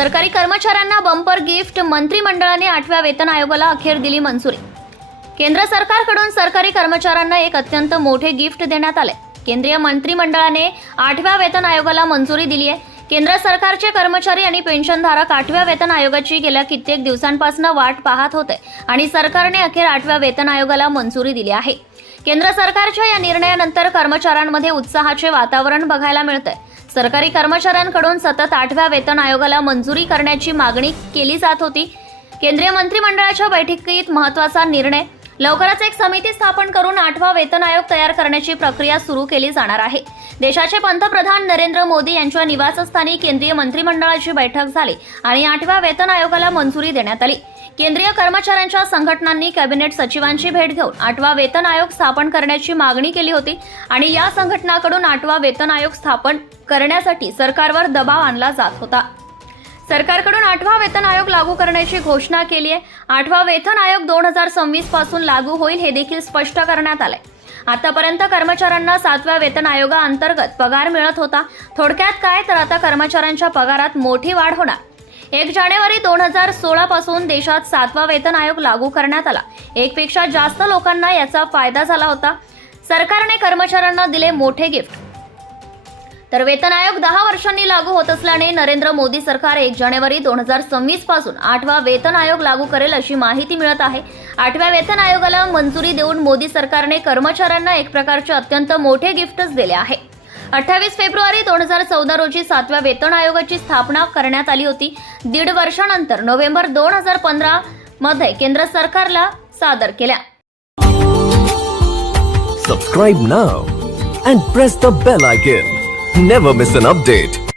सरकारी कर्मचाऱ्यांना bumper gift मंत्रिमंडळाने आठव्या वेतन आयोगाला अखेर दिली मंजुरी. केंद्र सरकारकडून सरकारी कर्मचाऱ्यांना एक अत्यंत मोठे गिफ्ट देण्यात आले. केंद्रीय मंत्रिमंडळाने आठव्या वेतन आयोगाला मंजुरी दिली आहे. केंद्र सरकारचे कर्मचारी आणि पेन्शनधारक आठव्या वेतन आयोगाची गेल्या कित्येक दिवसांपासून वाट पाहत होते आणि सरकारने अखेर आठव्या वेतन आयोगाला मंजुरी दिली आहे. केंद्र सरकारच्या या निर्णयानंतर कर्मचाऱ्यांमध्ये उत्साहाचे वातावरण बघायला मिळतंय. सरकारी कर्मचाऱ्यांकडून सतत आठव्या वेतन आयोगाला मंजुरी करण्याची मागणी केली जात होती. केंद्रीय मंत्रिमंडळाच्या बैठकीत महत्त्वाचा निर्णय. लवकरच एक समिती स्थापन करून आठवा वेतन आयोग तयार करण्याची प्रक्रिया सुरू केली जाणार आहे. देशाचे पंतप्रधान नरेंद्र मोदी यांच्या निवासस्थानी केंद्रीय मंत्रिमंडळाची बैठक झाली आणि आठव्या वेतन आयोगाला मंजुरी देण्यात आली. केंद्रीय कर्मचाऱ्यांच्या संघटनांनी कॅबिनेट सचिवांची भेट घेऊन आठवा वेतन आयोग स्थापन करण्याची मागणी केली होती आणि या संघटनाकडून आठवा वेतन आयोग स्थापन करण्यासाठी सरकारवर दबाव आणला जात होता. सरकारकडून आठवा वेतन आयोग लागू करण्याची घोषणा केली आहे आठवा वेतन आयोग दोन हजार सव्वीसपासून लागू होईल हे देखील स्पष्ट करण्यात आलंय. आतापर्यंत कर्मचाऱ्यांना सातव्या वेतन आयोगाअंतर्गत पगार मिळत होता. थोडक्यात काय तर आता कर्मचाऱ्यांच्या पगारात मोठी वाढ होणार. एक जानेवारी दोन हजार सोळा पासून देशात सातवा वेतन आयोग लागू करण्यात आला. एक पेक्षा जास्त लोकांना याचा फायदा झाला होता. सरकारने कर्मचाऱ्यांना दिले मोठे गिफ्ट. तर वेतन आयोग दहा वर्षांनी लागू होत असल्याने नरेंद्र मोदी सरकार एक जानेवारी दोन हजार सव्वीसपासून आठवा वेतन आयोग लागू करेल अशी माहिती मिळत आहे. आठव्या वेतन आयोगाला मंजुरी देऊन मोदी सरकारने कर्मचाऱ्यांना एक प्रकारचे अत्यंत मोठे गिफ्टच दिले आहे. अठ्ठावीस फेब्रुवारी दोन हजार चौदा रोजी सातव्या वेतन आयोगाची स्थापना करण्यात आली होती. दीड वर्षानंतर नोव्हेंबर दोन हजार पंधरा मध्ये केंद्र सरकारला सादर केल्या. Subscribe now and press the bell icon never miss an update